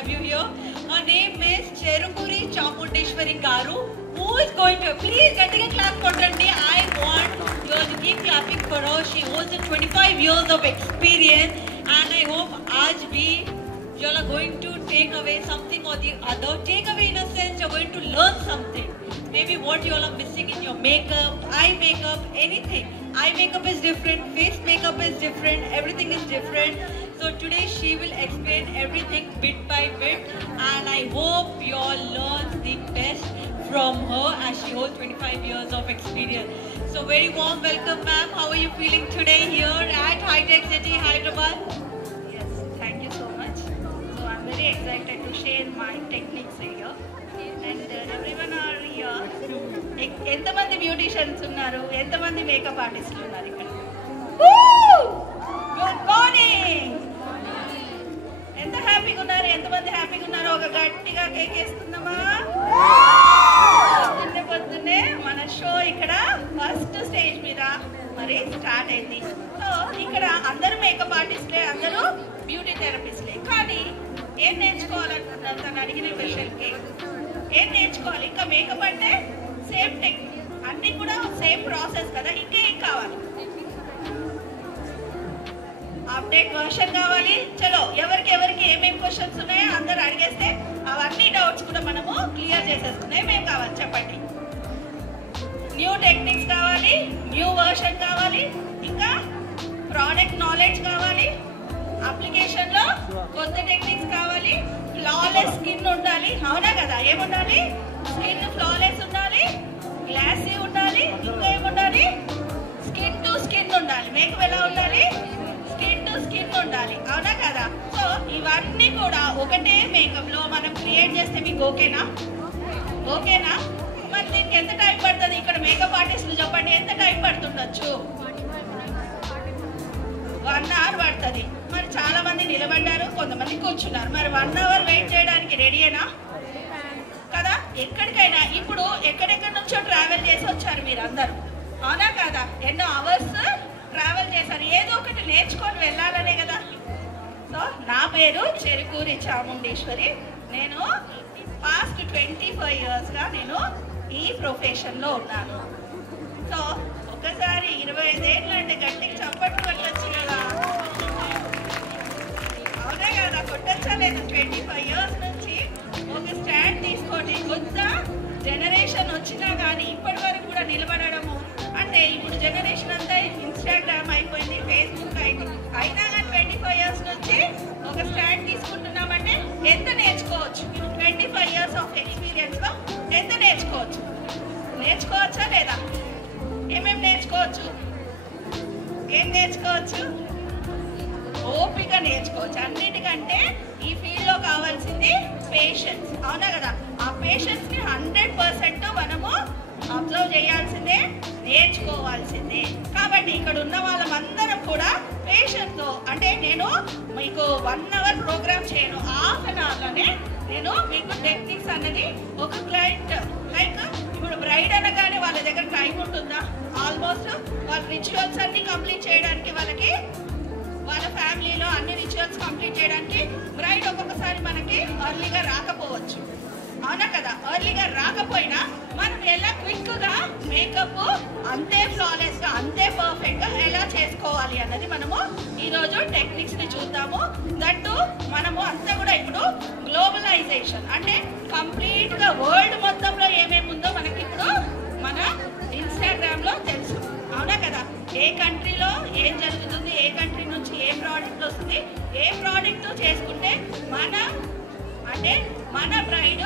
have you here. Her name is Cherukuri Chamundeshwari Garu. Who is going to please get a clap for Dandi? I want you all to keep clapping for her. She holds 25 years of experience, and I hope आज भी you all are going to take away something or the other. Take away in a sense you're going to learn something. Maybe what you all are missing in your makeup, eye makeup, anything. Eye makeup is different, face makeup is different, everything is different. So today she will explain everything bit by bit, and I hope you all learn the best from her as she holds 25 years of experience. So very warm welcome, ma'am. How are you feeling today here at High Tech City, Hyderabad? Yes, thank you so much. So I'm very excited to share my techniques here, and everyone are here. ఎంతమంది beauticians ఉన్నారు, ఎంతమంది makeup ఆర్టిస్టులు ఉన్నారు ఇక్కడ? Good morning. ఎంత హ్యాపీగా ఉన్నారు, ఎంతమంది హ్యాపీగా ఉన్నారు? ఒక గట్టిగా కేక్ వేస్తుందమ్మా. పొద్దున్నే మన షో ఇక్కడ ఫస్ట్ స్టేజ్ మీద మరి స్టార్ట్ అయింది. సో ఇక్కడ అందరూ మేకప్ ఆర్టిస్ట్లే, అందరూ బ్యూటీ థెరపిస్ట్లే. కానీ ఏం నేర్చుకోవాలనుకుంటున్నారు? తను అడిగిన క్వశ్చన్కి ఏం నేర్చుకోవాలి? ఇంకా మేకప్ అంటే సేమ్ టెక్నిక్, అన్నీ కూడా సేమ్ ప్రాసెస్ కదా, ఇంకేం కావాలి? అప్డేట్ వర్షన్ కావాలి. చలో ఎవరికి ఏమేమి క్వశ్చన్స్ ఉన్నాయో అందరూ అడిగేస్తే అవన్నీ డౌట్స్ కూడా మనము క్లియర్ చేసేసుకున్నాం. ఏమేమి కావాలి చెప్పండి? న్యూ టెక్నిక్స్ కావాలి, న్యూ వర్షన్ కావాలి, ఇంకా ప్రోడక్ట్ నాలెడ్జ్ కావాలి, అప్లికేషన్ లో కొత్త టెక్నిక్స్ కావాలి, ఫ్లాలెస్ స్కిన్ ఉండాలి. అవునా కదా? ఏముండాలి? స్కిన్ ఫ్లాలెస్ ఉండాలి, గ్లాసీ ఉండాలి, ఇంకా ఏముండాలి? స్కిన్ టు స్కిన్ ఉండాలి. మేకప్ ఎలా ఉండాలి? స్కిన్ టు స్కిన్ ఉండాలి. అవునా కదా? సో ఇవన్నీ కూడా ఒకటే మేకప్ లో మనం క్రియేట్ చేస్తే మీకు ఓకేనా? మరి దీనికి ఎంత టైం పడుతుంది? ఇక్కడ మేకప్ ఆర్టిస్టులు చెప్పండి, ఎంత టైం పడుతుండొచ్చు? 1 hour పడుతుంది. మరి చాలా మంది నిలబడ్డారు, కొంతమంది కూర్చున్నారు. మరి 1 hour వెయిట్ చేయడానికి రెడీయేనా కదా? ఎక్కడికైనా ఇప్పుడు ఎక్కడెక్కడి నుంచో ట్రావెల్ చేసి వచ్చారు మీరు అందరూ, అవునా కదా? ఎన్నో అవర్స్ ట్రావెల్ చేశారు, ఏదో ఒకటి నేర్చుకొని వెళ్ళాలనే కదా. సో నా పేరు చెరుకూరి చాముండేశ్వరి. నేను పాస్ట్ 25 yearsగా నేను ఈ ప్రొఫెషన్లో ఉన్నాను. సో ఒకసారి 25 ఏళ్ళు అంటే గట్టికి చప్పట్లు కొట్టచ్చు కదా, అవునా కదా? కొట్టచ్చా లేదు? 25 years నుంచి ఒక స్టాండ్ తీసుకోండి. కొత్త జనరేషన్ వచ్చినా కానీ ఇప్పటి వరకు కూడా నిలబడము అంటే, ఇప్పుడు జనరేషన్ అంతా ఇన్స్టాగ్రామ్ అయిపోయింది, ఫేస్బుక్ అయింది. అయినా కానీ 25 years నుంచి ఒక స్టాండ్ తీసుకుంటున్నామంటే ఎంత నేర్చుకోవచ్చు? 25 years ఆఫ్ ఎక్స్పీరియన్స్లో ఎంత నేర్చుకోవచ్చు? నేర్చుకోవచ్చా లేదా? ఏమేమి నేర్చుకోవచ్చు? ఏం నేర్చుకోవచ్చు? ఓపిక నేర్చుకోవచ్చు. అన్నిటికంటే ఈ ఫీల్డ్లో కావాల్సింది పేషెన్స్, అవునా కదా? ఆ పేషెన్స్ని 100% మనము అబ్జర్వ్ చేయాల్సిందే, నేర్చుకోవాల్సిందే. కాబట్టి ఇక్కడ ఉన్న వాళ్ళందరం కూడా పేషెంట్తో, అంటే నేను మీకు 1 hour ప్రోగ్రామ్ చేయను, ½ an hourలోనే నేను మీకు టెక్నిక్స్ అన్నది ఒక క్లయింట్ లైక్ ఇప్పుడు బ్రైడ్ అనగానే వాళ్ళ దగ్గర టైం ఉంటుందా? ఆల్మోస్ట్ వాళ్ళ రిచువల్స్ అన్ని కంప్లీట్ చేయడానికి, వాళ్ళ ఫ్యామిలీలో అన్ని రిచువల్స్ కంప్లీట్ చేయడానికి బ్రైడ్ ఒక్కొక్కసారి మనకి ఎర్లీగా రాకపోవచ్చు, అవునా కదా? ఎర్లీగా రాకపోయినా మనం ఎలా క్విక్గా మేకప్ అంతే ఫ్లాలెస్గా, అంతే పర్ఫెక్ట్గా ఎలా చేసుకోవాలి అన్నది మనము ఈరోజు టెక్నిక్స్ని చూద్దాము. దట్టు మనము అంతా కూడా ఇప్పుడు గ్లోబలైజేషన్ అంటే కంప్లీట్గా వరల్డ్ మొత్తంలో ఏమేమి ఉందో మనకి ఇప్పుడు మన ఇన్స్టాగ్రామ్లో తెలుసు, అవునా కదా? ఏ కంట్రీలో ఏం జరుగుతుంది, ఏ కంట్రీ నుంచి ఏ ప్రోడక్ట్ వస్తుంది, ఏ ప్రోడక్ట్ చేసుకుంటే మన బ్రైడ్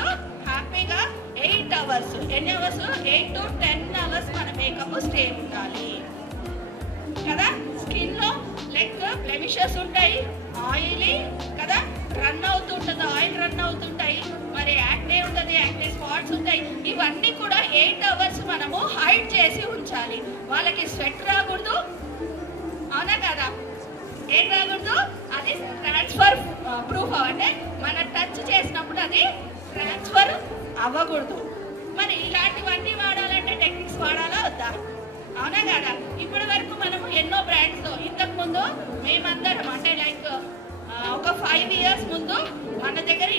హ్యాపీగా 8 hours, ఎన్ని అవర్స్? 8 to 10 hours మన మేకప్ స్టే ఉండాలి కదా? స్కిన్లో లైక్ బ్లెమిషెస్ ఉంటాయి, ఆయిలీ కదా, రన్ అవుతుంటుంది, ఆయిల్ రన్ అవుతుంటాయి, మరి యాక్నే ఉంటుంది, యాక్నే స్పాట్స్ ఉంటాయి. ఇవన్నీ కూడా 8 hours మనము హైడ్ చేసి ఉంచాలి. వాళ్ళకి స్వెట్ రాకూడదు, అవునా కదా? ఏం రాకూడదు? అది ట్రాన్స్ఫర్ ప్రూఫ్, అంటే మన టచ్ చేసినప్పుడు అది ట్రాన్స్ఫర్ అవ్వకూడదు. మరి ఇలాంటివన్నీ వాడాలంటే టెక్నిక్స్ వాడాలా వద్దా? అవునా కదా? ఇప్పటి వరకు మనము ఎన్నో బ్రాండ్స్తో, ఇంతకుముందు మేమందరం అంటే లైక్ ఒక 5 years ముందు మన దగ్గర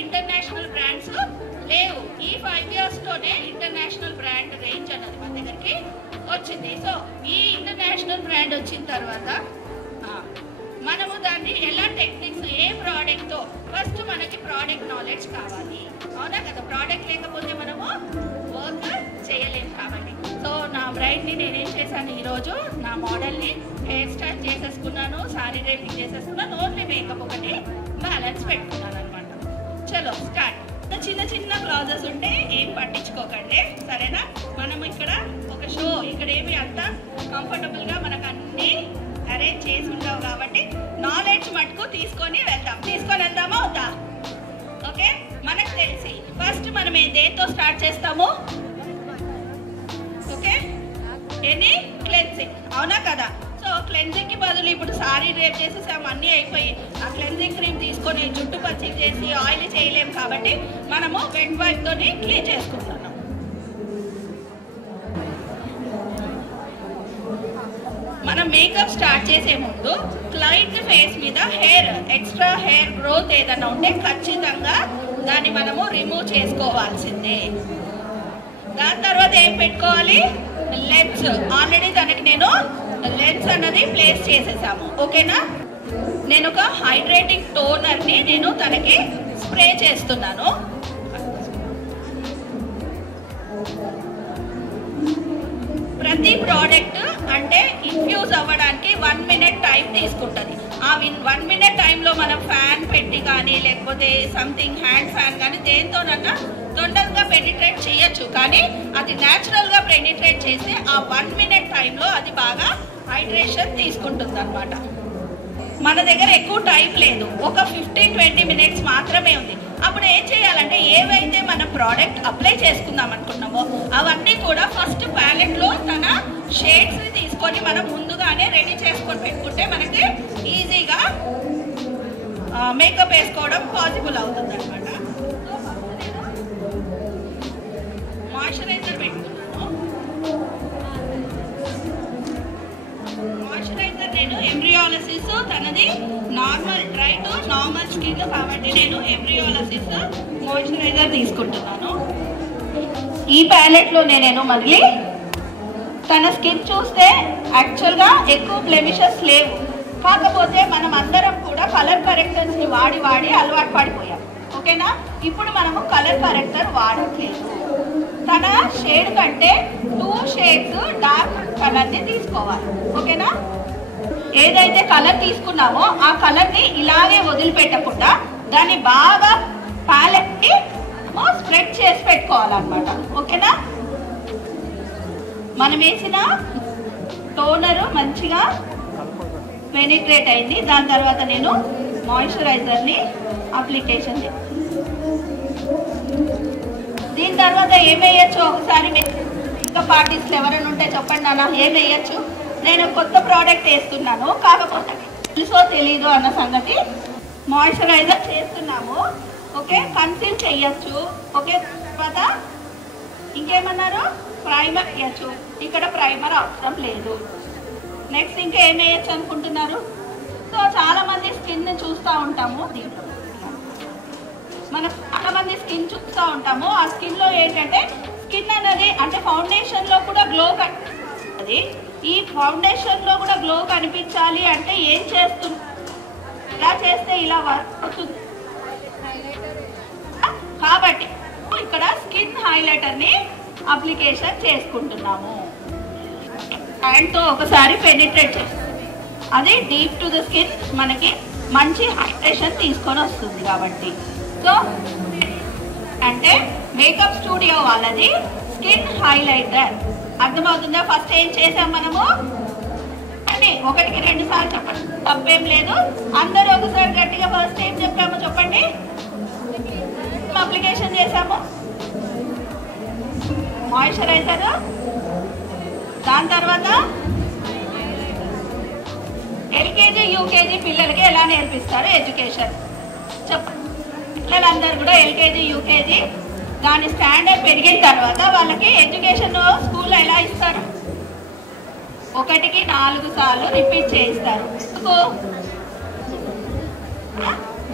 వచ్చిన తర్వాత మనము దాన్ని ఎలా టెక్నిక్స్ ఏ ప్రోడక్ట్తో ఫస్ట్ మనకి ప్రోడక్ట్ నాలెడ్జ్ కావాలి, అవునా కదా? ప్రోడక్ట్ లేకపోతే మనము వర్క్ చేయలేము. కాబట్టి సో నా బ్రైడ్ని నేనేం చేశాను, ఈరోజు నా మోడల్ని హెయిర్ స్టైల్ చేసేసుకున్నాను, సారీ డ్రైపింగ్ చేసేసుకున్నాను, ఓన్లీ మేకప్ ఒకటి బ్యాలెన్స్ పెట్టుకున్నాను అనమాట. చలో స్టార్ట్. చిన్న చిన్న క్లాజెస్ ఉంటే ఏం పట్టించుకోకండి, సరేనా? మనం ఇక్కడ ఒక షో, ఇక్కడ ఏమి అంత కంఫర్టబుల్గా మనకు అన్నీ అరేంజ్ చేసి ఉంటావు కాబట్టి నాలెడ్జ్ మటుకు తీసుకొని వెళ్దామా అవుతా? ఓకే, మనకు తెలిసి ఫస్ట్ మనం దేంతో స్టార్ట్ చేస్తాము? ఓకే, క్లెన్జింగ్, అవునా కదా? సో క్లెన్జింగ్ కి బదులు ఇప్పుడు సారీ రేప్ చేసేసాము, అన్నీ అయిపోయి ఆ క్లెన్జింగ్ క్రీమ్ తీసుకొని జుట్టు పచ్చిగా చేసి ఆయిల్ చేయలేము కాబట్టి మనము వెట్ వైప్ తోని క్లీన్ చేసుకుంటున్నాం. మనం మేకప్ స్టార్ట్ చేసే ముందు క్లయింట్ ఫేస్ మీద ఎక్స్ట్రా హెయిర్ గ్రోత్ ఏదైనా ఉంటే ఖచ్చితంగా దాన్ని మనము రిమూవ్ చేసుకోవాల్సిందే. దాని తర్వాత ఏం పెట్టుకోవాలి? లెన్స్. ఆల్రెడీ తనకి నేను లెన్స్ అన్నది ప్లేస్ చేసేసాము, ఓకేనా? నేను ఒక హైడ్రేటింగ్ టోనర్ని నేను తనకి స్ప్రే చేస్తున్నాను. ప్రతి ప్రోడక్ట్ అంటే ఇన్ఫ్యూజ్ అవ్వడానికి 1 minute టైం తీసుకుంటుంది. ఆ 1 minute టైంలో మనం ఫ్యాన్ పెట్టి కానీ లేకపోతే సంథింగ్ హ్యాండ్ ఫ్యాన్ కానీ దేంతోనన్నా తొందరగా పెనిట్రేట్ చేయొచ్చు, కానీ అది న్యాచురల్గా పెనిట్రేట్ చేసి ఆ 1 minute టైంలో అది బాగా హైడ్రేషన్ తీసుకుంటుంది అనమాట. మన దగ్గర ఎక్కువ టైం లేదు, ఒక 15-20 minutes మాత్రమే ఉంది. అప్పుడు ఏం చేయాలంటే ఏవైతే మన ప్రోడక్ట్ అప్లై చేసుకుందాం అనుకున్నామో అవన్నీ కూడా ఫస్ట్ ప్యాలెట్లో తన షేడ్స్ని తీసుకొని మనం ముందుగానే రెడీ చేసుకొని పెట్టుకుంటే మనకి ఈజీగా మేకప్ వేసుకోవడం పాసిబుల్ అవుతుంది అనమాట. మాయిశ్చరైజర్ పెట్టుకున్నాను. మాయిశ్చరైజర్ నేను ఎంబ్రియాలసిస్, తనది normal dry to normal skin కాబట్టి నేను ఎంబ్రియాలసిస్ మాయిశ్చరైజర్ తీసుకుంటున్నాను. ఈ ప్యాలెట్లో నేను మళ్ళీ తన స్కిన్ చూస్తే యాక్చువల్గా ఎక్కువ బ్లెమిషెస్ లేవు, కాకపోతే మనం అందరం కూడా కలర్ కరెక్టర్స్ని వాడి అలవాటు పడిపోయాం, ఓకేనా? ఇప్పుడు మనము కలర్ కరెక్టర్ వాడట్లేదు. తన షేడ్ కంటే 2 shades డార్క్ కలర్ని తీసుకోవాలి, ఓకేనా? ఏదైతే కలర్ తీసుకున్నామో ఆ కలర్ని ఇలాగే వదిలిపెట్టకుండా దాన్ని బాగా ప్యాలెట్కి స్ప్రెడ్ చేసి పెట్టుకోవాలన్నమాట, ఓకేనా? మనం వేసిన టోనరు మంచిగా పెనిట్రేట్ అయింది. దాని తర్వాత నేను మాయిశ్చరైజర్ని అప్లికేషన్ చేస్తాను. దీని తర్వాత ఏం వేయచ్చు ఒకసారి మేకప్ ఆర్టిస్ట్లు ఎవరైనా ఉంటే చెప్పండి అన్న, ఏం వేయచ్చు? నేను కొత్త ప్రోడక్ట్ వేస్తున్నాను, కాకపోతే తెలుసో తెలీదు అన్న సంగతి. మాయిశ్చరైజర్ చేస్తున్నాము, ఓకే? కన్సీల్ చేయొచ్చు, ఓకే? తర్వాత ఇంకేమన్నారు? ప్రైమర్ వేయచ్చు. ఇక్కడ ప్రైమర్ అవసరం లేదు. నెక్స్ట్ ఇంకా ఏం వేయచ్చు అనుకుంటున్నారు? సో చాలా మంది స్కిన్ చూస్తూ ఉంటాము, మనం చాలా మంది స్కిన్ చూస్తూ ఉంటాము. ఆ స్కిన్లో ఏంటంటే స్కిన్ అనేది అంటే ఫౌండేషన్లో కూడా గ్లో కనిపిస్తుంది. ఈ ఫౌండేషన్లో కూడా గ్లో కనిపించాలి అంటే ఏం చేస్తుంది? ఇలా చేస్తే ఇలా వర్క్ అవుతుంది కాబట్టి ఇక్కడ స్కిన్ హైలైటర్ని అప్లికేషన్ చేసుకుంటున్నాము. హ్యాండ్తో ఒకసారి పెనిట్రేట్ చేస్తాం, అది డీప్ టు ద స్కిన్ మనకి మంచి హైడ్రేషన్ తీసుకొని వస్తుంది కాబట్టి. సో అంటే మేకప్ స్టూడియో వాళ్ళది స్కిన్ హైలైటర్, అర్థమవుతుందా? ఫస్ట్ ఏం చేసాం మనము అని 1-2 సార్లు చెప్పండి, తప్పేం లేదు. అందరూ ఒకసారి గట్టిగా ఫస్ట్ ఏం చెప్పామో చెప్పండి. అప్లికేషన్ చేసాము మాయిశ్చరైజర్, దాని తర్వాత ఎల్కేజీ యూకేజీ పిల్లలకి ఎలా నేర్పిస్తారు ఎడ్యుకేషన్ చెప్పండి. పిల్లలందరూ కూడా ఎల్కేజీ యూకేజీ దాని స్టాండర్డ్ పెరిగిన తర్వాత వాళ్ళకి ఎడ్యుకేషన్ స్కూల్లో ఎలా ఇస్తారు? 1కి 4 సార్లు రిపీట్ చేయిస్తారు,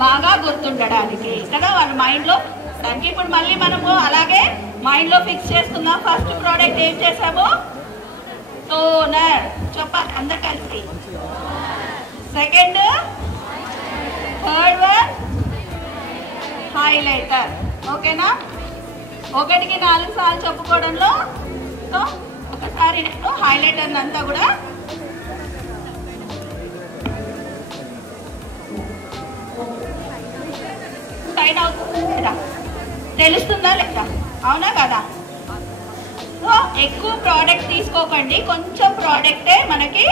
బాగా గుర్తుండడానికి కదా, వాళ్ళ మైండ్లో. దానికి ఇప్పుడు మళ్ళీ మనము అలాగే మైండ్లో ఫిక్స్ చేసుకుందాం. ఫస్ట్ ప్రోడక్ట్ ఏం చేసాము? టోనర్ చెప్పాలి అందరు కలిసి. Second, third one highlighter. ఓకేనా? 1కి 4 సార్లు చెప్పుకోవడంలో ఒకసారి నేను హైలైటర్ అంతా కూడా సైడ్ అవుతుందా లేదా తెలుస్తుందా లేదా? అవునా కదా? సో ఎక్కువ ప్రోడక్ట్ తీసుకోకండి, కొంచెం ప్రోడక్టే మనకి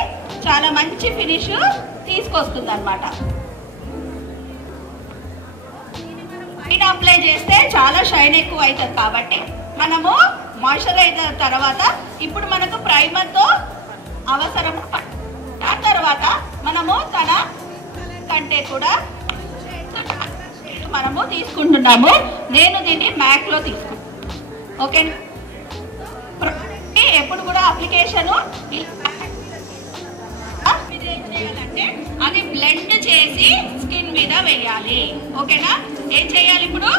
చాలా మంచి ఫినిష్ తీసుకొస్తుంది అనమాట. పైన అప్లై చేస్తే చాలా షైన్ ఎక్కువ అవుతుంది కాబట్టి మనము మాయిశ్చరైజర్ తర్వాత ఇప్పుడు మనకు ప్రైమర్తో అవసరం. ఆ తర్వాత మనము తన కంటే కూడా మనము తీసుకుంటున్నాము. నేను దీన్ని మ్యాక్ లో తీసుకుంటాను. ఓకే, ఎప్పుడు కూడా అప్లికేషన్ ఏం చేయాలంటే అది బ్లెండ్ చేసి స్కిన్ మీద వేయాలి. ఓకేనా? ఏం చేయాలి ఇప్పుడు?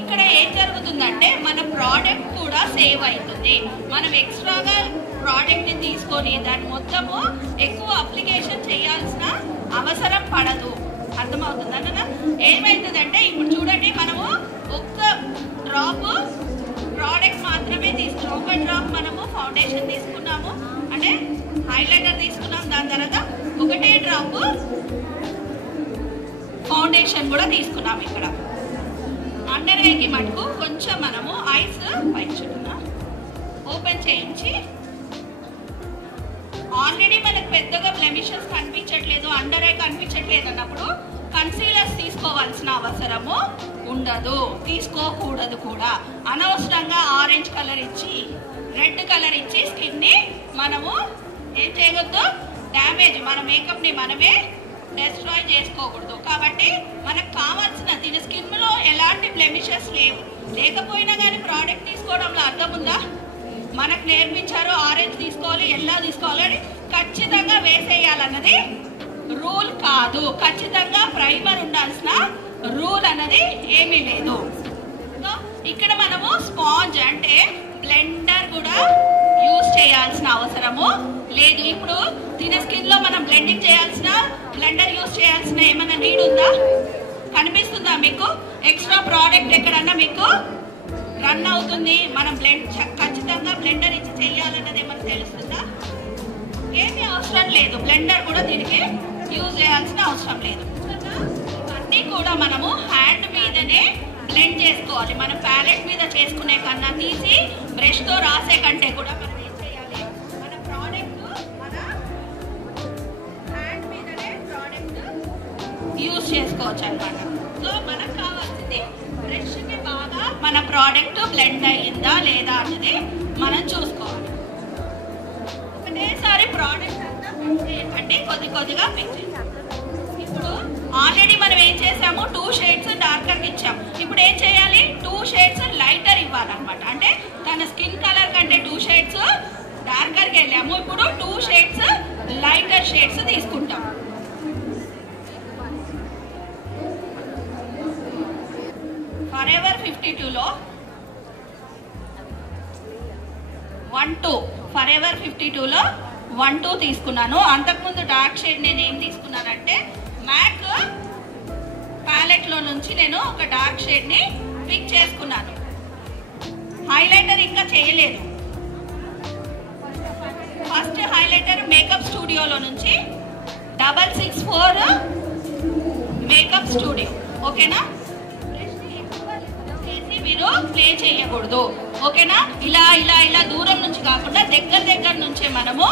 ఇక్కడ ఏం జరుగుతుందంటే మన ప్రోడక్ట్ కూడా సేవ్ అవుతుంది. మనం ఎక్స్ట్రాగా ప్రోడక్ట్ ని తీసుకొని దాన్ని మొత్తము ఎక్కువ అప్లికేషన్ చేయాల్సిన అవసరం పడదు. అర్థమవుతుందన్న? ఏమైతుందంటే ఇప్పుడు చూడండి, మనము ఒక్క డ్రాప్ ప్రోడక్ట్ మాత్రమే తీసుకున్నాం. ఒక డ్రాప్ మనము ఫౌండేషన్ తీసుకున్నాము, అంటే హైలైటర్ తీసుకున్నాం, దాని తర్వాత ఒకటే డ్రాప్ ఫౌండేషన్ కూడా తీసుకున్నాం. ఇక్కడ అండర్ ఐకి మటుకు కొంచెం మనము ఐస్ పైన ఓపెన్ చేయించి, ఆల్రెడీ మనకు పెద్దగా బ్లెమిషెస్ కనిపించట్లేదు, అండర్ ఐ కనిపించట్లేదు అన్నప్పుడు కన్సీలర్స్ తీసుకోవాల్సిన అవసరము ఉండదు, తీసుకోకూడదు కూడా. అనవసరంగా ఆరెంజ్ కలర్ ఇచ్చి రెడ్ కలర్ ఇచ్చి స్కిన్ ని మనము ఏం చేయకూడదు, డ్యామేజ్, మన మేకప్ ని మనమే డిస్ట్రాయ్ చేసుకోకూడదు. కాబట్టి మనకు కావాల్సిన దీని స్కిన్ లో ఎలాంటి బ్లెమిషెస్ లేకపోయినా కానీ ప్రోడక్ట్ తీసుకోవడంలో అర్థం ఉందా? మనకు నేర్పించారు ఆరెంజ్ తీసుకోవాలి, ఎల్లో తీసుకోవాలి అని ఖచ్చితంగా వేసేయాలన్నది రూల్ కాదు. ఖచ్చితంగా ప్రైమర్ ఉండాల్సిన రూల్ అన్నది ఏమీ లేదు. సో ఇక్కడ మనము స్పాంజ్ అంటే బ్లెండర్ కూడా యూజ్ చేయాల్సిన అవసరము లేదు. ఇప్పుడు దీని స్కిన్ లో మనం బ్లెండింగ్ చేయాల్సిన, బ్లెండర్ యూజ్ చేయాల్సిన ఏమైనా నీడ్ ఉందా? కనిపిస్తుందా మీకు? ఎక్స్ట్రా ప్రోడక్ట్ ఎక్కడన్నా మీకు రన్ అవుతుంది, మనం ఖచ్చితంగా బ్లెండర్ ఇచ్చి చేయాలన్నది ఏమైనా తెలుస్తుందా? ఏమీ అవసరం లేదు. బ్లెండర్ కూడా దీనికి యూజ్ చేయాల్సిన అవసరం లేదు. ఇవన్నీ కూడా మనము హ్యాండ్ మీదనే బ్లెండ్ చేసుకోవాలి. మనం ప్యాలెట్ మీద చేసుకునే కన్నా తీసి బ్రష్ తో రాసే కంటే కూడా మనం ఏం చేయాలి, మన ప్రోడక్ట్ మన హ్యాండ్ మీదనే ప్రోడక్ట్ యూజ్ చేసుకోవచ్చు అన్నమాట. సో మనకు కావాల్సింది బ్రష్ ని బాగా మన ప్రోడక్ట్ బ్లెండ్ అయ్యిందా లేదా అన్నది మనం చూసుకోవాలి. ఒకటేసారి ప్రోడక్ట్ అంతా మిక్స్ చేయకండి, కొద్దిగా మిక్స్ చేయాలి. ఇప్పుడు ఆల్రెడీ మనం ఏం చేసాము, 2 షేడ్స్ డార్కర్ ఇచ్చాం. ఇప్పుడు ఏం చేయాలి, 2 షేడ్స్ లైటర్ ఇవ్వాలన్నమాట. అంటే తన స్కిన్ కలర్ కంటే 2 షేడ్స్ డార్కర్కి వెళ్ళాము. ఇప్పుడు 2 షేడ్స్ లైటర్ షేడ్స్ తీసుకుంటాం. ఫరెవర్ 52లో 1-2 ఫరెవర్ 52లో 1-2 తీసుకున్నాను. అంతకుముందు డార్క్ షేడ్ నేను ఏం తీసుకున్నానంటే మ్యాక్ ప్యాలెట్ లో నుంచి నేను ఒక డార్క్ షేడ్ ని పిక్ చేసుకున్నాను. హైలైటర్ ఇంకా చేయలేదు. ఫస్ట్ హైలైటర్ మేకప్ స్టూడియోలో నుంచి 664 మేకప్ స్టూడియో. ఓకేనా? మీరు ప్లే చేయకూడదు. ఓకేనా? ఇలా ఇలా ఇలా దూరం నుంచి కాకుండా దగ్గర నుంచే మనము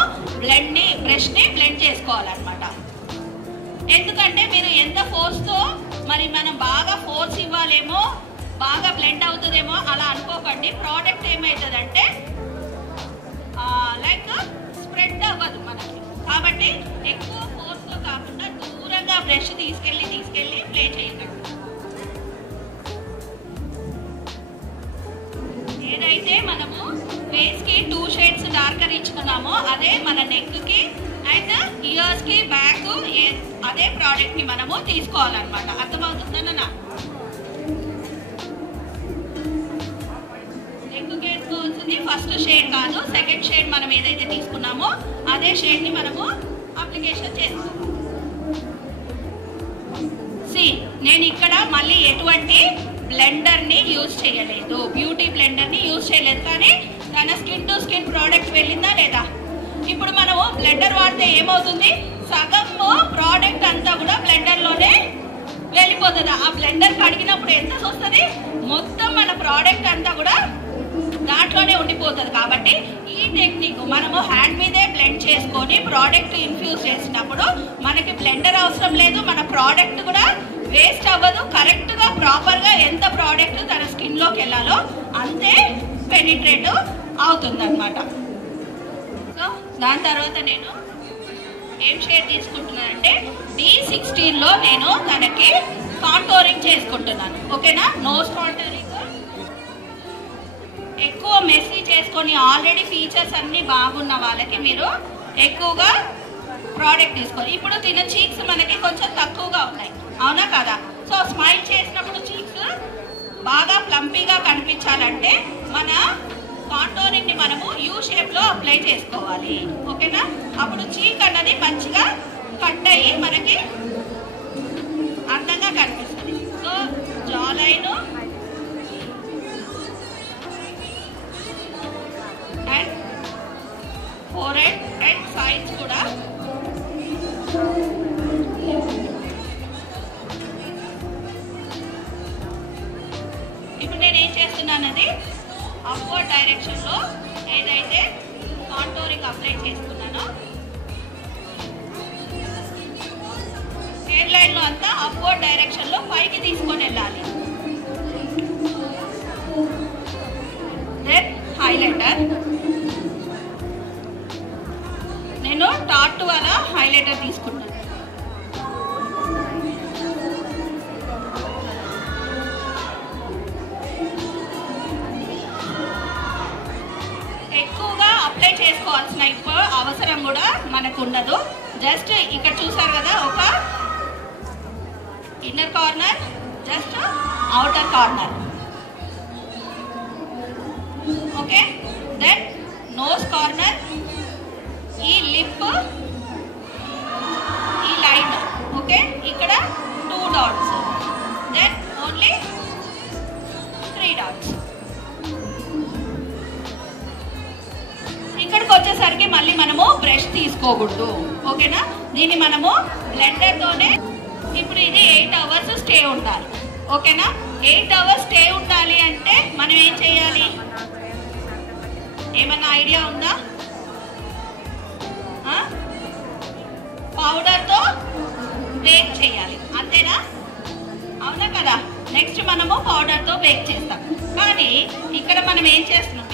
బ్రష్ ని బ్లెండ్ చేసుకోవాలన్నమాట. ఎందుకంటే మీరు ఎంత ఫోర్స్ తో, మరి మనం బాగా ఫోర్స్ ఇవ్వాలేమో, బాగా బ్లెండ్ అవుతుందేమో అలా అనుకోకండి. ప్రోడక్ట్ ఏమవుతుందంటే లైక్ స్ప్రెడ్ అవ్వదు మనకి. కాబట్టి ఎక్కువ ఫోర్స్ తో కాకుండా దూరంగా బ్రష్ తీసుకెళ్ళి ప్లే చేయకండి. ఏదైతే మనము ఫేస్ కి 2 షేడ్స్ డార్కర్ ఇచ్చుకున్నామో అదే మన నెక్ కి అండ్ ఇయర్స్ కి బ్యాక్ అదే ప్రోడక్ట్ ని మనము తీసుకోవాలన్నమాట. అర్థమవుతుందన్న? ఇది ఫస్ట్ షేడ్ కాదు, సెకండ్ షేడ్ మనం ఏదైతే తీసుకున్నామో అదే షేడ్ ని మనము అప్లికేషన్ చేస్తాం. నేను ఇక్కడ మళ్ళీ ఎటువంటి బ్లెండర్ ని యూజ్ చేయలేదు, బ్యూటీ బ్లెండర్ ని యూజ్ చేయలేదు, కానీ తన స్కిన్ టు స్కిన్ ప్రోడక్ట్ వెళ్ళిందా లేదా? ఇప్పుడు మనము బ్లెండర్ వాడితే ఏమవుతుంది, సగం ప్రోడక్ట్ అంతా కూడా బ్లెండర్ లోనే వెళ్ళిపోతుంది. ఆ బ్లెండర్ కడిగినప్పుడు ఎంత వస్తుంది, మొత్తం మన ప్రోడక్ట్ అంతా కూడా దాంట్లోనే ఉండిపోతుంది. కాబట్టి ఈ టెక్నిక్ మనము హ్యాండ్ మీదే బ్లెండ్ చేసుకొని ప్రోడక్ట్ ఇన్ఫ్యూజ్ చేసినప్పుడు మనకి బ్లెండర్ అవసరం లేదు, మన ప్రోడక్ట్ కూడా వేస్ట్ అవ్వదు. కరెక్ట్ గా ప్రాపర్ గా ఎంత ప్రోడక్ట్ తన స్కిన్ లోకి వెళ్ళాలో అంతే పెనిట్రేట్ అవుతుంది అనమాట. సో దాని తర్వాత నేను ఏం షేడ్ తీసుకుంటున్నానంటే D16 లో నేను తనకి కాంటోరింగ్ చేసుకుంటున్నాను. ఓకేనా, నోస్ కాంటోరింగ్ ఎక్కువ మెస్సీ చేసుకొని ఆల్రెడీ ఫీచర్స్ అన్ని బాగున్న వాళ్ళకి మీరు ఎక్కువగా ప్రోడక్ట్ తీసుకోవాలి. ఇప్పుడు తిన చీక్స్ మనకి కొంచెం తక్కువగా ఉన్నాయి, అవునా కదా? సో స్మైల్ చేసినప్పుడు చీక్స్ బాగా ప్లంపీగా కనిపించాలంటే మన కాంటోరింగ్ ని మనము యూ షేప్ లో అప్లై చేసుకోవాలి. ఓకేనా, అప్పుడు చీక్ అన్నది మంచిగా కట్ అయ్యి మనకి అందంగా కనిపిస్తుంది. So jaw line and forehead and sides కూడా ఇప్పుడు నేను ఏం చేస్తున్నానది అప్వర్డ్ డైరెక్షన్ లో ఏదైతే కాంటోరింగ్ అప్లై చేస్తున్నానో హెయిర్ లైన్ లో అంతా అప్వర్డ్ డైరెక్షన్ లో పైకి తీసుకొని వెళ్ళాలి. దెన్ హైలైటర్, నేను టాటూ వల్ల హైలైటర్ తీసుకున్నాను. ఎక్కువగా అప్లై చేసుకోవాల్సిన అవసరం కూడా మనకు ఉండదు. జస్ట్ ఇక్కడ చూసారు కదా, ఒక inner corner, just outer corner. Okay, then nose corner, ఈ లిప్, ఈ లైన్. ఓకే, ఇక్కడ 2 డాట్స్, దెన్ ఓన్లీ 3 డాట్స్. ఇక్కడికి వచ్చేసరికి మళ్ళీ మనము బ్రష్ తీసుకోకూడదు. ఓకేనా, దీన్ని మనము బ్లెండర్ తోనే. ఇప్పుడు ఇది 8 అవర్స్ స్టే ఉండాలి. ఓకేనా, 8 అవర్స్ స్టే ఉండాలి అంటే మనం ఏం చేయాలి, ఏమన్నా ఐడియా ఉందా? పౌడర్ తో బేక్ చేయాలి, అంతేనా? అవునా కదా? నెక్స్ట్ మనము పౌడర్ తో బేక్ చేస్తాం. కానీ ఇక్కడ మనం ఏం చేస్తున్నాం,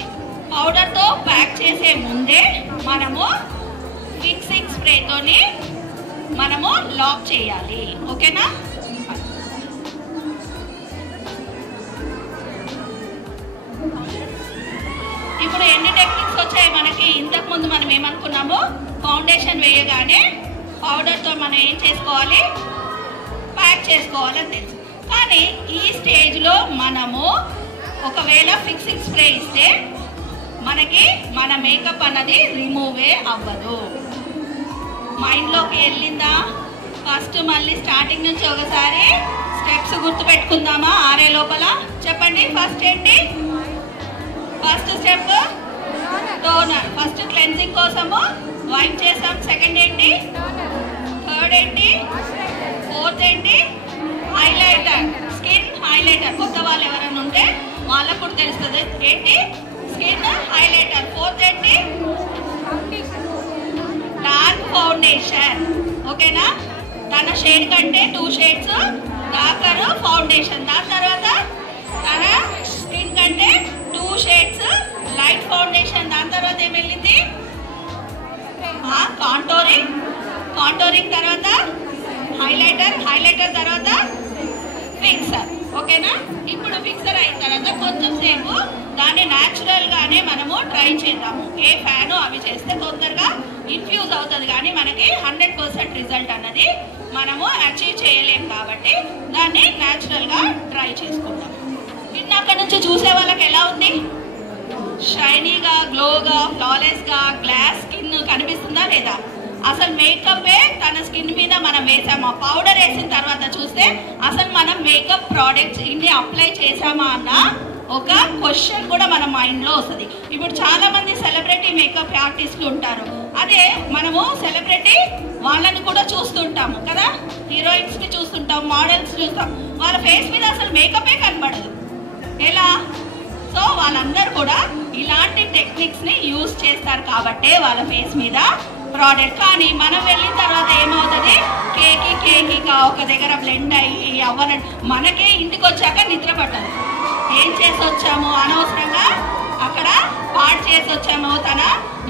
పౌడర్ తో ప్యాక్ చేసే ముందే మనము ఫిక్సింగ్ స్ప్రే తోని మనము లాక్ చేయాలి. ఓకేనా, ఇప్పుడు ఎన్ని టెక్నిక్స్ వచ్చాయి మనకి. ఇంతకు ముందు మనం ఏమనుకున్నాము, ఫౌండేషన్ వేయగానే పౌడర్ తో మనం ఏం చేసుకోవాలి, ప్యాక్ చేసుకోవాలని తెలుసు. కానీ ఈ స్టేజ్ లో మనము ఒకవేళ ఫిక్సింగ్ స్ప్రే ఇస్తే మనకి మన మేకప్ అన్నది రిమూవే అవ్వదు. మైండ్ లోకి వెళ్ళిందా? ఫస్ట్ మళ్ళీ స్టార్టింగ్ నుంచి ఒకసారి స్టెప్స్ గుర్తు పెట్టుకుందామా? ఆరే లోపల చెప్పండి. ఫస్ట్ ఏంటి? First step toner. First cleansing కోసము వైప్ చేసాం. సెకండ్ ఏంటి? థర్డ్ ఏంటి? ఫోర్త్ ఏంటి? Highlighter, skin highlighter. కొత్త వాళ్ళు ఎవరైనా ఉంటే వాళ్ళకు కూడా తెలుస్తుంది ఏంటి స్కిన్ హైలైటర్. ఫోర్త్ ఏంటి? Dark foundation. ఓకేనా, తన షేడ్ కంటే 2 షేడ్స్ డార్కర్ ఫౌండేషన్. దాని తర్వాత తన స్కిన్ కంటే 2 షేడ్స్ లైట్ ఫౌండేషన్. దాని తర్వాత ఏం వెళ్ళింది? కాంటోరింగ్. కాంటోరింగ్ తర్వాత హైలైటర్. హైలైటర్ తర్వాత ఫిక్సర్. ఓకేనా, ఇప్పుడు ఫిక్సర్ అయిన తర్వాత కొంచెం సేపు దాన్ని న్యాచురల్ గానే మనము ట్రై చేద్దాము. ఏ ఫ్యాన్ అవి చేస్తే తొందరగా ఇన్ఫ్యూజ్ అవుతుంది, కానీ మనకి 100% రిజల్ట్ అన్నది మనము అచీవ్ చేయలేము. కాబట్టి దాన్ని న్యాచురల్ గా ట్రై చేసుకుందాం. నిన్న అక్కడ నుంచి చూసే వాళ్ళకి ఎలా ఉంది? షైనీగా, గ్లోగా, ఫ్లాలెస్ గా, గ్లాస్ స్కిన్ కనిపిస్తుందా లేదా? అసలు మేకప్ తన స్కిన్ మీద మనం వేసామా? పౌడర్ వేసిన తర్వాత చూస్తే అసలు మనం మేకప్ ప్రోడక్ట్స్ ఇన్ని అప్లై చేసామా అన్న ఒక క్వశ్చన్ కూడా మన మైండ్ లో వస్తుంది. ఇప్పుడు చాలా మంది సెలబ్రిటీ మేకప్ ఆర్టిస్టులు ఉంటారు. అదే మనము సెలబ్రిటీ వాళ్ళని కూడా చూస్తుంటాము కదా, హీరోయిన్స్ ని చూస్తుంటాం, మోడల్స్ చూస్తాం, వాళ్ళ ఫేస్ మీద అసలు మేకపే కనబడదు. ఎలా? సో వాళ్ళందరూ కూడా ఇలాంటి టెక్నిక్స్ ని యూజ్ చేస్తారు కాబట్టే వాళ్ళ ఫేస్ మీద ప్రోడక్ట్. కానీ మనం వెళ్ళిన తర్వాత ఏమవుతుంది, కేకీగా ఒక దగ్గర బ్లెండ్ అయ్యి అవ్వనండి, మనకే ఇంటికి వచ్చాక నిద్ర పట్టదు. ఏం చేసి వచ్చాము, అనవసరంగా అక్కడ పాడు చేసి వచ్చాము. తన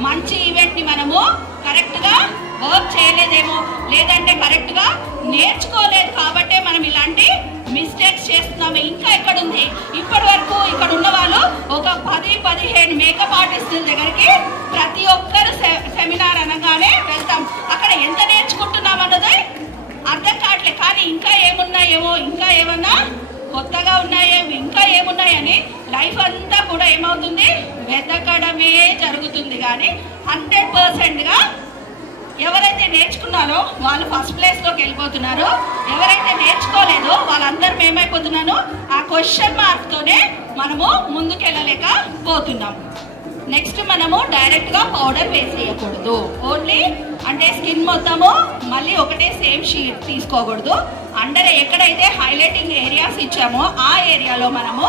మంచి ఈవెంట్ ని మనము కరెక్ట్ గా వర్క్ చేయలేదేమో, లేదంటే కరెక్ట్ గా నేర్చుకోలేదు కాబట్టే మనం ఇలాంటి మిస్టేక్స్ చేస్తున్నాము. ఇంకా ఎక్కడ ఉంది? ఇప్పటి వరకు ఇక్కడ ఉన్న వాళ్ళు ఒక 10-15 మేకప్ ఆర్టిస్టుల దగ్గరికి ప్రతి ఒక్కరు సెమినార్ అనగానే వెళ్తాం. అక్కడ ఎంత నేర్చుకుంటున్నాం అన్నది అర్థం కావట్లేదు. కానీ ఇంకా ఏమున్నాయేమో, ఇంకా ఏమన్నా కొత్తగా ఉన్నాయేమో, ఇంకా ఏమున్నాయని లైఫ్ అంతా కూడా ఏమవుతుంది, వెతకడమే జరుగుతుంది. కానీ 100%గా ఎవరైతే నేర్చుకున్నారో వాళ్ళు ఫస్ట్ ప్లేస్ లోకి వెళ్ళిపోతున్నారు. ఎవరైతే నేర్చుకోలేదో వాళ్ళందరూ ఏమైపోతున్నారో ఆ క్వశ్చన్ మార్క్ తోనే మనము ముందుకెళ్ళలేకపోతున్నాం. నెక్స్ట్ మనము డైరెక్ట్ గా పౌడర్ వేసేయకూడదు. ఓన్లీ అంటే స్కిన్ మొత్తము మళ్ళీ ఒకటే సేమ్ షీట్ తీసుకోకూడదు. అండర్ ఎక్కడైతే హైలైటింగ్ ఏరియాస్ ఇచ్చామో ఆ ఏరియాలో మనము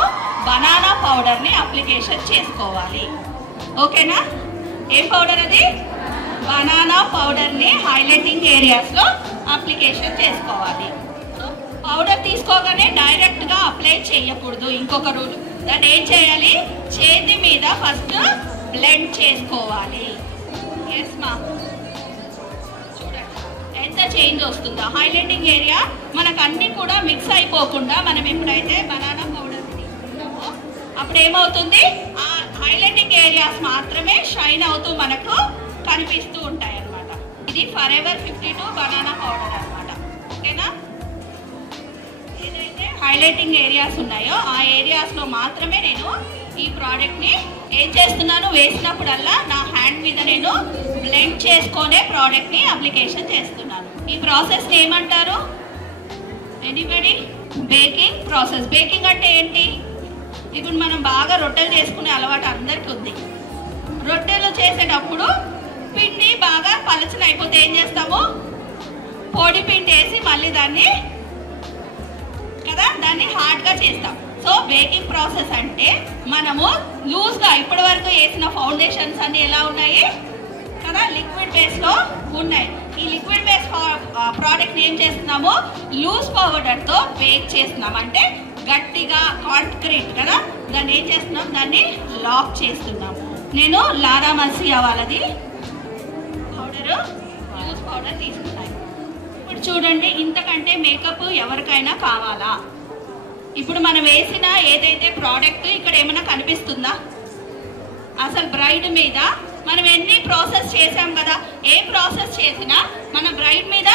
బనానా పౌడర్ ని అప్లికేషన్ చేసుకోవాలి. ఓకేనా? ఏం పౌడర్ అది? బనానా పౌడర్ ని హైలైటింగ్ ఏరియాస్ లో అప్లికేషన్ చేసుకోవాలి. పౌడర్ తీసుకోగానే డైరెక్ట్ గా అప్లై చేయకూడదు. ఇంకొక రూల్, దాన్ని ఏం చేయాలి, చేతి మీద ఫస్ట్ బ్లెండ్ చేసుకోవాలి. ఎస్ మా, చూడండి ఎంత చేంజ్ వస్తుందో. హైలైటింగ్ ఏరియా మనకు అన్ని కూడా మిక్స్ అయిపోకుండా మనం ఎప్పుడైతే బనానా పౌడర్ తీసుకుంటామో అప్పుడు ఏమవుతుంది, ఆ హైలైటింగ్ ఏరియాస్ మాత్రమే షైన్ అవుతూ మనకు కనిపిస్తూ ఉంటాయి అన్నమాట. ఇది ఫరెవర్ 52 బనానా పౌడర్ అన్నమాట. ఓకేనా? ఏదైతే హైలైటింగ్ ఏరియాస్ ఉన్నాయో ఆ ఏరియాస్ లో మాత్రమే నేను ఈ ప్రోడక్ట్ ని ఏం చేస్తున్నాను, వేసినప్పుడల్లా నా హ్యాండ్ మీద నేను బ్లెండ్ చేసుకునే ప్రోడక్ట్ ని అప్లికేషన్ చేస్తున్నాను. ఈ ప్రాసెస్ ని ఏమంటారు? ఎనీబడి? Baking process. బేకింగ్ అంటే ఏంటి? ఇప్పుడు మనం బాగా రొట్టెలు చేసుకునే అలవాటు అందరికీ ఉంది. రొట్టెలు చేసేటప్పుడు పిండి బాగా పలచన అయిపోతే ఏం చేస్తాము, పొడి పిండి వేసి మళ్ళీ దాన్ని హార్డ్ గా చేస్తాం. సో బేకింగ్ ప్రాసెస్ అంటే మనము లూజ్ గా ఇప్పటి వరకు వేసిన ఫౌండేషన్స్ అన్ని ఎలా ఉన్నాయి కదా, లిక్విడ్ బేస్ లో ఉన్నాయి. ఈ లిక్విడ్ బేస్ ప్రోడక్ట్ ఏం చేస్తున్నాము, లూజ్ పౌడర్ తో బేక్ చేస్తున్నాం. అంటే గట్టిగా కాంక్రీట్ కదా, దాన్ని ఏం చేస్తున్నాం, దాన్ని లాక్ చేస్తున్నాము. నేను లారా మర్సియా వాళ్ళది లూజ్ పౌడర్ తీసుకున్నాను. ఇప్పుడు చూడండి, ఇంతకంటే మేకప్ ఎవరికైనా కావాలా? ఇప్పుడు మనం వేసిన ఏదైతే ప్రోడక్ట్ ఇక్కడ ఏమైనా కనిపిస్తుందా? అసలు బ్రైడ్ మీద మనం ఎన్ని ప్రాసెస్ చేసాం కదా, ఏ ప్రాసెస్ చేసినా మన బ్రైడ్ మీద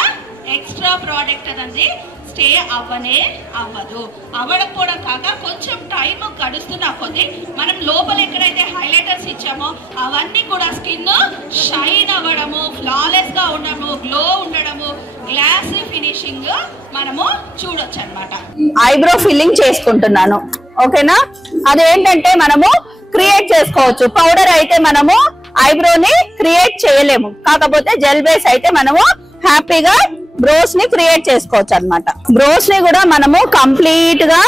ఎక్స్ట్రా ప్రోడక్ట్ అనేది స్టే అవ్వదు. అవ్వకపోవడం కాక కొంచెం టైం గడుస్తున్న కొద్దీ మనం లోపల ఎక్కడైతే హైలైటర్స్ ఇచ్చామో అవన్నీ కూడా స్కిన్ షైన్ అవ్వడము, ఫ్లాలెస్ గా ఉండడము, గ్లో ఉండడము, గ్లాసీ ఫినిషింగ్ మనము చూడొచ్చు అన్నమాట. ఐబ్రో ఫిల్లింగ్ చేసుకుంటున్నాను. ఓకేనా? అదేంటంటే మనము క్రియేట్ చేసుకోవచ్చు. పౌడర్ అయితే మనము ఐబ్రోని క్రియేట్ చేయలేము, కాకపోతే జెల్ బేస్ అయితే మనము హ్యాపీగా బ్రోస్ ని క్రియేట్ చేసుకోవచ్చు అన్నమాట. బ్రోస్ ని కూడా మనము కంప్లీట్ గా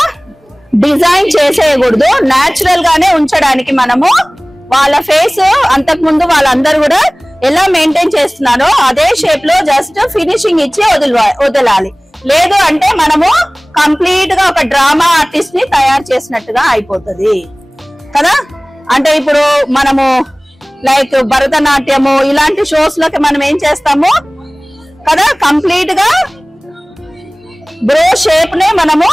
డిజైన్ చేసేయకూడదు, న్యాచురల్ గానే ఉంచడానికి మనము వాళ్ళ ఫేస్ అంతకు ముందు వాళ్ళందరూ కూడా ఎలా మెయింటైన్ చేస్తున్నారో అదే షేప్ లో జస్ట్ ఫినిషింగ్ ఇచ్చి వదలాలి. లేదు అంటే మనము కంప్లీట్ గా ఒక డ్రామా ఆర్టిస్ట్ ని తయారు చేసినట్టుగా అయిపోతుంది కదా. అంటే ఇప్పుడు మనము లైక్ భరతనాట్యము ఇలాంటి షోస్ లోకి మనం ఏం చేస్తాము కదా, కంప్లీట్ గా బ్రో షేప్ నే మనము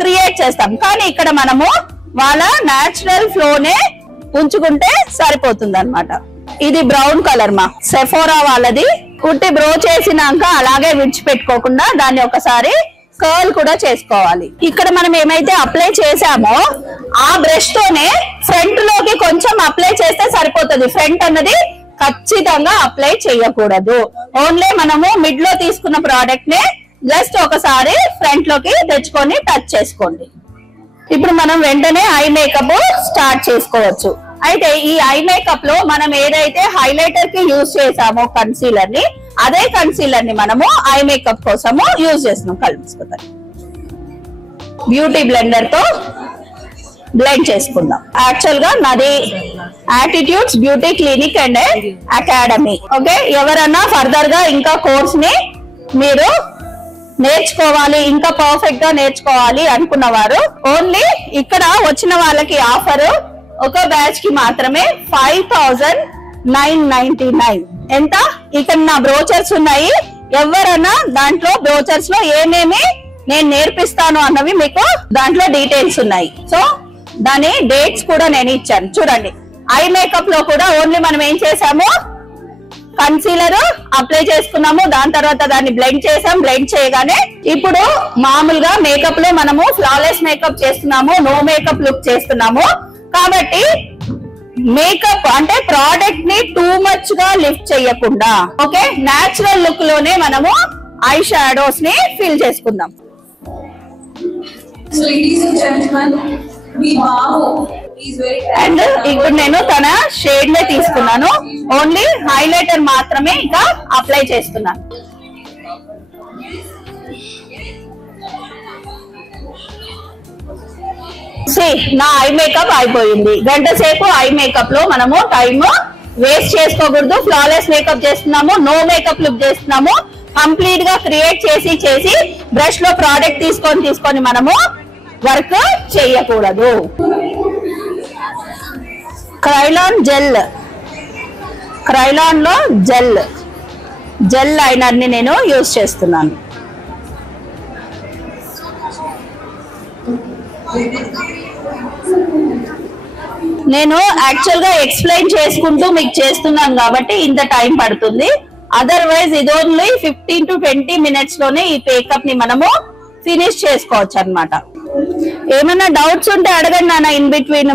క్రియేట్ చేస్తాం. కానీ ఇక్కడ మనము వాళ్ళ న్యాచురల్ ఫ్లోనే ఉంచుకుంటే సరిపోతుంది అన్నమాట. ఇది బ్రౌన్ కలర్ మా సెఫోరా వాళ్ళది. కుట్టి బ్రో చేసినాక అలాగే విడిచిపెట్టుకోకుండా దాన్ని ఒకసారి కర్ల్ కూడా చేసుకోవాలి. ఇక్కడ మనం ఏమైతే అప్లై చేసామో ఆ బ్రష్ తోనే ఫ్రంట్ లోకి కొంచెం అప్లై చేస్తే సరిపోతుంది. ఫ్రంట్ అన్నది ఖచ్చితంగా అప్లై చేయకూడదు. ఓన్లీ మనము మిడ్ లో తీసుకున్న ప్రోడక్ట్ ని జస్ట్ ఒకసారి ఫ్రంట్ లోకి తెచ్చుకొని టచ్ చేసుకోండి. ఇప్పుడు మనం వెంటనే ఐ మేకప్ స్టార్ట్ చేసుకోవచ్చు. అయితే ఈ ఐ మేకప్ లో మనం ఏదైతే హైలైటర్ కి యూజ్ చేసామో కన్సీలర్ ని, అదే కన్సీలర్ ని మనము ఐ మేకప్ కోసము యూజ్ చేస్తున్నాం. కలుపుకుందాం. బ్యూటీ బ్లెండర్ తో బ్లెండ్ చేసుకుందాం. యాక్చువల్ గా నాది attitudes beauty clinic and academy. Okay, ఎవరన్నా ఫర్దర్ గా ఇంకా కోర్స్ ని మీరు నేర్చుకోవాలి, ఇంకా పర్ఫెక్ట్ గా నేర్చుకోవాలి అనుకున్న వారు ఓన్లీ ఇక్కడ వచ్చిన వాళ్ళకి ఆఫర్ ఒక బ్యాచ్ కి మాత్రమే 5999. ఎంత? ఇక్కడ నా బ్రోచర్స్ ఉన్నాయి. ఎవరన్నా దాంట్లో బ్రోచర్స్ లో ఏమేమి నేను నేర్పిస్తాను అన్నవి మీకు దాంట్లో డీటెయిల్స్ ఉన్నాయి. సో దాని డేట్స్ కూడా నేను ఇచ్చాను. చూడండి, ఐ మేకప్ లో కూడా ఓన్లీ మనం ఏం చేసాము, కన్సీలర్ అప్లై చేసుకున్నాము, దాని తర్వాత దాన్ని బ్లెండ్ చేసాం. బ్లెండ్ చేయగానే ఇప్పుడు మామూలుగా మేకప్ లో మనము ఫ్లాలెస్ మేకప్ చేస్తున్నాము, నో మేకప్ లుక్ చేస్తున్నాము. కాబట్టి మేకప్ అంటే ప్రోడక్ట్ ని టూ మచ్ గా లిఫ్ట్ చేయకుండా ఓకే నేచురల్ లుక్ లోనే మనము ఐ షాడోస్ ని ఫిల్ చేసుకుందాం. అండ్ ఇప్పుడు నేను తన షేడ్ నే తీసుకున్నాను. ఓన్లీ హైలైటర్ మాత్రమే ఇంకా అప్లై చేస్తున్నాను. నా ఐ మేకప్ అయిపోయింది. గంట సేపు ఐ మేకప్ లో మనము టైమ్ వేస్ట్ చేసుకోకూడదు. ఫ్లాలెస్ మేకప్ చేస్తున్నాము, నో మేకప్ లుక్ చేస్తున్నాము. కంప్లీట్ గా క్రియేట్ చేసి బ్రష్ లో ప్రోడక్ట్ తీసుకొని మనము వర్క్ చేయకూడదు. క్రైలాన్ జెల్, క్రైలాన్ లో జెల్ లైనర్ ని నేను యూజ్ చేస్తున్నాను. నేను యాక్చువల్ గా ఎక్స్ప్లెయిన్ చేసుకుంటూ మీకు చేస్తున్నాను కాబట్టి ఇంత టైం పడుతుంది. అదర్వైజ్ ఇది ఓన్లీ 15 to 20 minutes లోనే ఈ మేకప్ ని మనము ఫినిష్ చేసుకోవచ్చు అన్నమాట. ఏమైనా డౌట్స్ ఉంటే అడగండి నాన్న ఇన్ బిట్వీన్.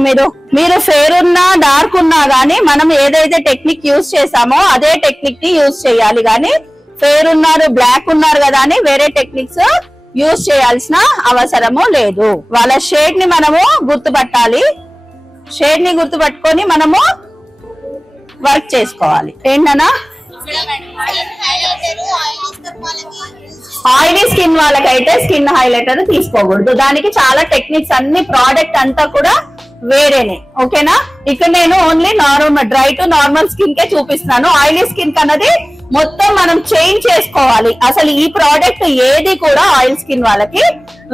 మీరు ఫేర్ ఉన్నా డార్క్ ఉన్నా గానీ మనం ఏదైతే టెక్నిక్ యూజ్ చేసామో అదే టెక్నిక్ ని యూజ్ చేయాలి. గానీ ఫేర్ ఉన్నారు బ్లాక్ ఉన్నారు కదా అని వేరే టెక్నిక్స్ యూజ్ చేయాల్సిన అవసరము లేదు. వాళ్ళ షేడ్ ని మనము గుర్తుపట్టాలి. షేడ్ ని గుర్తుపట్టుకొని మనము వర్క్ చేసుకోవాలి. ఏంటన్నా ఆయిలీ స్కిన్ వాళ్ళకైతే స్కిన్ హైలైటర్ తీసుకోకూడదు. దానికి చాలా టెక్నిక్స్, అన్ని ప్రోడక్ట్ అంతా కూడా వేరేనే. ఓకేనా? ఇక్కడ నేను only normal dry to normal skin కే చూపిస్తున్నాను. ఆయిలీ స్కిన్ కన్నది మొత్తం మనం చేంజ్ చేసుకోవాలి. అసలు ఈ ప్రోడక్ట్ ఏది కూడా ఆయిల్ స్కిన్ వాళ్ళకి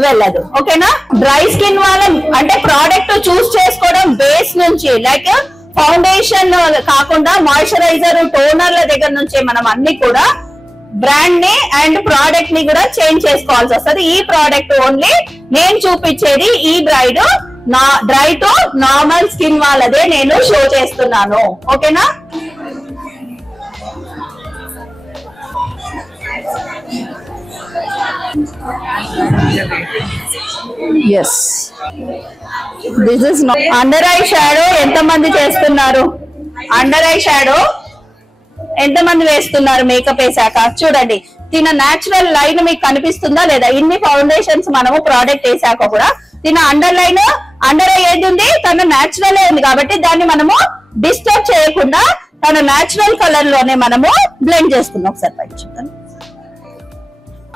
వెళ్ళదు. ఓకేనా? డ్రై స్కిన్ వాళ్ళ అంటే ప్రోడక్ట్ చూస్ చేసుకోవడం బేస్ నుంచి లైక్ ఫౌండేషన్ కాకుండా మాయిశ్చరైజర్ టోనర్ల దగ్గర నుంచి మనం అన్ని కూడా బ్రాండ్ ని అండ్ ప్రోడక్ట్ ని కూడా చేంజ్ చేసుకోవాల్సి వస్తుంది. ఈ ప్రోడక్ట్ ఓన్లీ నేను చూపించేది ఈ bride dry to normal skin వాళ్ళదే నేను షో చేస్తున్నాను. ఓకేనా? Yes, this is under eye shadow. ఎంతమంది చేస్తున్నారు అండర్ ఐ షాడో? ఎంతమంది వేస్తున్నారు మేకప్ వేసాక? చూడండి, తిన న్యాచురల్ లైన్ మీకు కనిపిస్తుందా లేదా? ఇన్ని ఫౌండేషన్స్ మనము ప్రోడక్ట్ వేసాక కూడా తిన అండర్ లైన్ అండర్ ఐ ఏది ఉంది, తన న్యాచురల్ ఉంది కాబట్టి దాన్ని మనము డిస్టర్బ్ చేయకుండా తన న్యాచురల్ కలర్ లోనే మనము బ్లెండ్ చేసుకున్నాం. ఒకసారి పైకి చూడండి.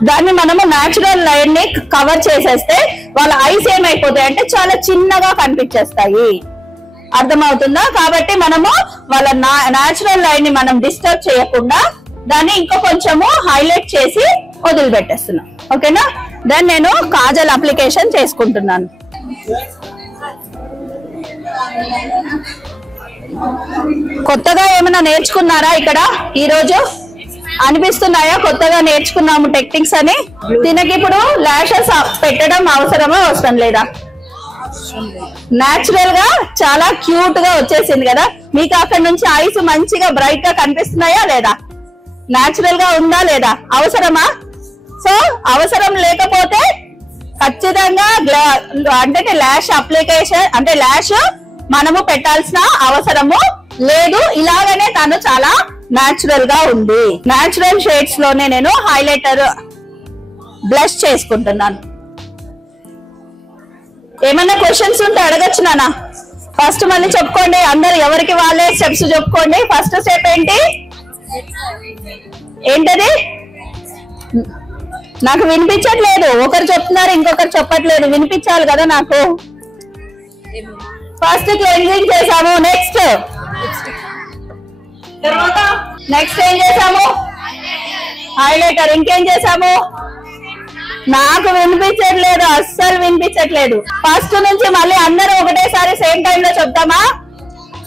దాన్ని మనము న్యాచురల్ లైన్ ని కవర్ చేసేస్తే వాళ్ళ ఐస్ ఏమైపోతాయి అంటే చాలా చిన్నగా కనిపించేస్తాయి. అర్థమవుతుందా? కాబట్టి మనము వాళ్ళ న్యాచురల్ లైన్ ని మనం డిస్టర్బ్ చేయకుండా దాన్ని ఇంకా కొంచెము హైలైట్ చేసి వదిలిపెట్టేస్తున్నాం. ఓకేనా? దెన్ నేను కాజల్ అప్లికేషన్ చేసుకుంటున్నాను. కొత్తగా ఏమైనా నేర్చుకున్నారా ఇక్కడ ఈ రోజు? అనిపిస్తున్నాయా కొత్తగా నేర్చుకున్నాము టెక్నిక్స్ అని? దీనికి ఇప్పుడు లాషెస్ పెట్టడం అవసరమా అవసరం లేదా? నాచురల్ గా చాలా క్యూట్ గా వచ్చేసింది కదా. మీకు అక్కడ నుంచి ఐస్ మంచిగా బ్రైట్ గా కనిపిస్తున్నాయా లేదా? నాచురల్ గా ఉందా లేదా? అవసరమా? సో అవసరం లేకపోతే ఖచ్చితంగా అంటే ల్యాష్ అప్లికేషన్ అంటే ల్యాష్ మనము పెట్టాల్సిన అవసరము లేదు. ఇలాగనే తను చాలా న్యాచురల్ గా ఉంది. న్యాచురల్ షేడ్స్ లోనే నేను హైలైటర్ బ్లష్ చేసుకుంటున్నాను. ఏమైనా క్వశ్చన్స్ ఉంటే అడగచ్చు నాన్న. ఫస్ట్ మళ్ళీ చెప్పుకోండి, అందరు ఎవరికి వాళ్ళే స్టెప్స్ చెప్పుకోండి. ఫస్ట్ స్టెప్ ఏంటది? నాకు వినిపించట్లేదు. ఒకరు చెప్తున్నారు, ఇంకొకరు చెప్పట్లేదు. వినిపించాలి కదా నాకు. ఫస్ట్ క్లెన్జింగ్ చేసాము. నెక్స్ట్ తర్వాత నెక్స్ట్ ఏం చేసాము? హైలైటర్. ఇంకేం చేసాము? నాకు వినిపించట్లేదు, అస్సలు వినిపించట్లేదు. ఫస్ట్ నుంచి మళ్ళీ అందరూ ఒకటేసారి సేమ్ టైం లో చెప్తామా?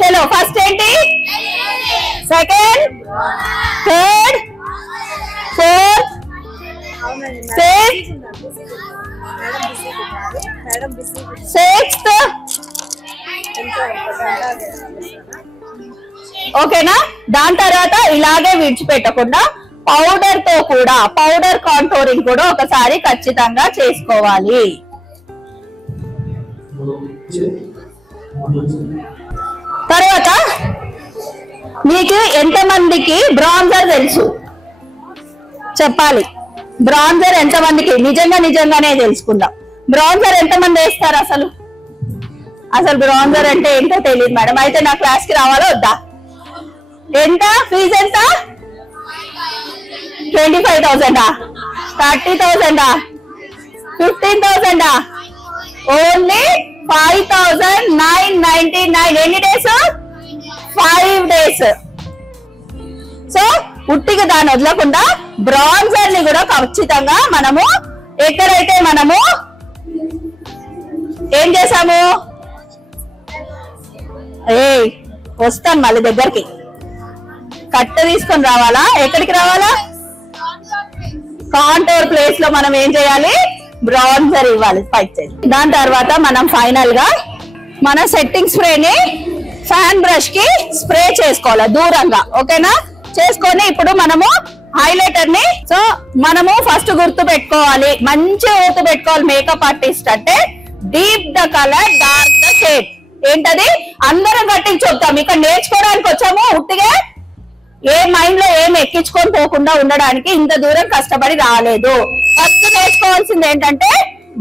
చలో ఫస్ట్ ఏంటి? Second, third, fourth, sixth. ఓకేనా? దాని తర్వాత ఇలాగే విడిచిపెట్టకుండా పౌడర్ తో కూడా పౌడర్ కాంటోరింగ్ కూడా ఒకసారి ఖచ్చితంగా చేసుకోవాలి. తర్వాత మీకు ఎంతమందికి బ్రాంజర్ తెలుసు చెప్పాలి. బ్రాంజర్ ఎంతమందికి నిజంగానే తెలుసుకుందాం. బ్రాంజర్ ఎంతమంది వేస్తారు? అసలు బ్రాంజర్ అంటే ఏంటో తెలియదు మేడం. అయితే నా క్లాస్ కి రావాలా వద్దా? ఎంత ఫీజు? ఎంత? 25,000, 30,000, 15,000? ఓన్లీ 5,999. ఎన్ని డేస్? 5 days. సో ఉట్టిగా దాన్ని వదలకుండా బ్రాంజర్ ని కూడా ఖచ్చితంగా మనము ఎక్కడైతే మనము ఏం చేసాము? వస్తాను మళ్ళీ దగ్గరికి. కట్ట తీసుకొని రావాలా? ఎక్కడికి రావాలా? కాంటోర్ ప్లేస్ లో మనం ఏం చేయాలి? బ్రాంజర్ ఇవ్వాలి పైకి. దాని తర్వాత మనం ఫైనల్ గా మన సెట్టింగ్ స్ప్రేని ఫ్యాన్ బ్రష్ కి స్ప్రే చేసుకోవాలి దూరంగా. ఓకేనా? చేసుకొని ఇప్పుడు మనము హైలైటర్ ని సో మనము ఫస్ట్ గుర్తు పెట్టుకోవాలి, మంచి గుర్తు పెట్టుకోవాలి. మేకప్ ఆర్టిస్ట్ అంటే deep the colour, dark the shade. ఏంటది? అందరం గట్టిగా చెప్తాం. ఇక్కడ నేర్చుకోవడానికి వచ్చాము. ఉట్టిగా ఏ మైండ్ లో ఏం ఎక్కించుకొని పోకుండా ఉండడానికి ఇంత దూరం కష్టపడి రాలేదు. ఫస్ట్ నేర్చుకోవాల్సింది ఏంటంటే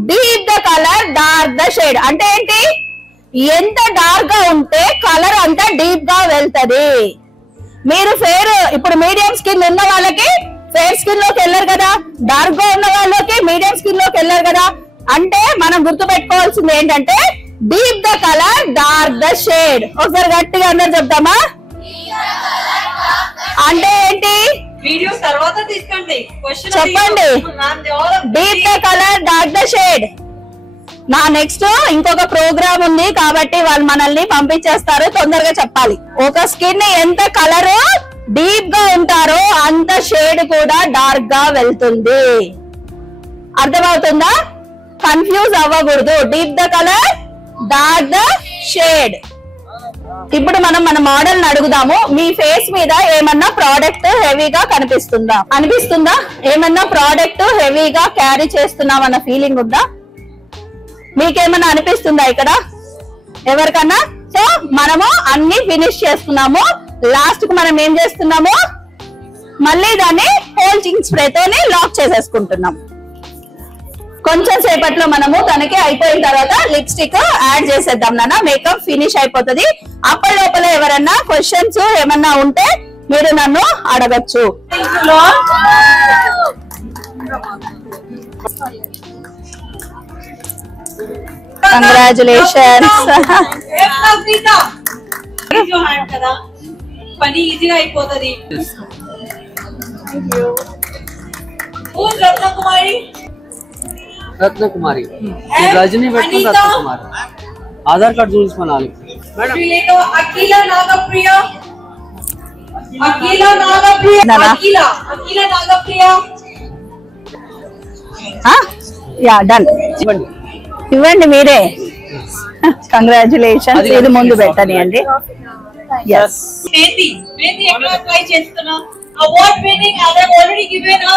deep the colour, dark the shade. అంటే ఏంటి? ఎంత డార్క్ గా ఉంటే కలర్ అంత డీప్ గా వెళ్తది. మీరు ఫేర్ ఇప్పుడు మీడియం స్కిన్ ఉన్న వాళ్ళకి ఫేర్ స్కిన్ లోకి వెళ్ళరు కదా, డార్క్ గా ఉన్న వాళ్ళకి మీడియం స్కిన్ లోకి వెళ్ళరు కదా. అంటే మనం గుర్తు పెట్టుకోవాల్సింది ఏంటంటే deep the colour, dark the shade. ఒకసారి గట్టిగా అందరు చెప్తామా? అంటే ఏంటి? వీడియో తర్వాత తీసుకోండి. చెప్పండి. Deep the colour, dark the shade. నా నెక్స్ట్ ఇంకొక ప్రోగ్రామ్ ఉంది కాబట్టి వాళ్ళు మనల్ని పంపించేస్తారు. తొందరగా చెప్పాలి. ఒక స్కిన్ ఎంత కలర్ డీప్ గా ఉంటారో అంత షేడ్ కూడా డార్క్ గా వెళ్తుంది. అర్థమవుతుందా? కన్ఫ్యూజ్ అవ్వకూడదు. Deep the colour, dark the shade. ఇప్పుడు మనం మన మోడల్ ని అడుగుదాము. మీ ఫేస్ మీద ఏమన్నా ప్రోడక్ట్ హెవీగా అనిపిస్తుందా? ఏమన్నా ప్రోడక్ట్ హెవీగా క్యారీ చేస్తున్నాం అన్న ఫీలింగ్ ఉందా? మీకేమన్నా అనిపిస్తుందా ఇక్కడ ఎవరికన్నా? సో మనము అన్ని ఫినిష్ చేస్తున్నాము. లాస్ట్ కు మనం ఏం చేస్తున్నాము? మళ్ళీ దాన్ని హోల్డింగ్ స్ప్రేతోని లాక్ చేసేసుకుంటున్నాం. కొంచెం సేపట్లో మనము తనకి అయిపోయిన తర్వాత లిప్స్టిక్ యాడ్ చేసేద్దాం నాన్న. మేకప్ ఫినిష్ అయిపోతుంది. అప్పటి లోపల ఎవరన్నా క్వశ్చన్స్ ఏమన్నా ఉంటే మీరు నన్ను అడగచ్చు. కంగ్రాచులేషన్స్. పని ఈజీగా అయిపోతుంది. రత్నకుమారి రజనీ పెట్టుకుని రత్నకుమారి ఆధార్ కార్డు చూపించుకోవాలి మేడం. అఖిల నాగప్రియ యా డన్. ఇవ్వండి మీరే. కంగ్రాచులేషన్స్. ఇది ముందు పెట్టనియండి. Mehndi, Mehndi, I try చేస్తున్నా. Award winning, I have already given a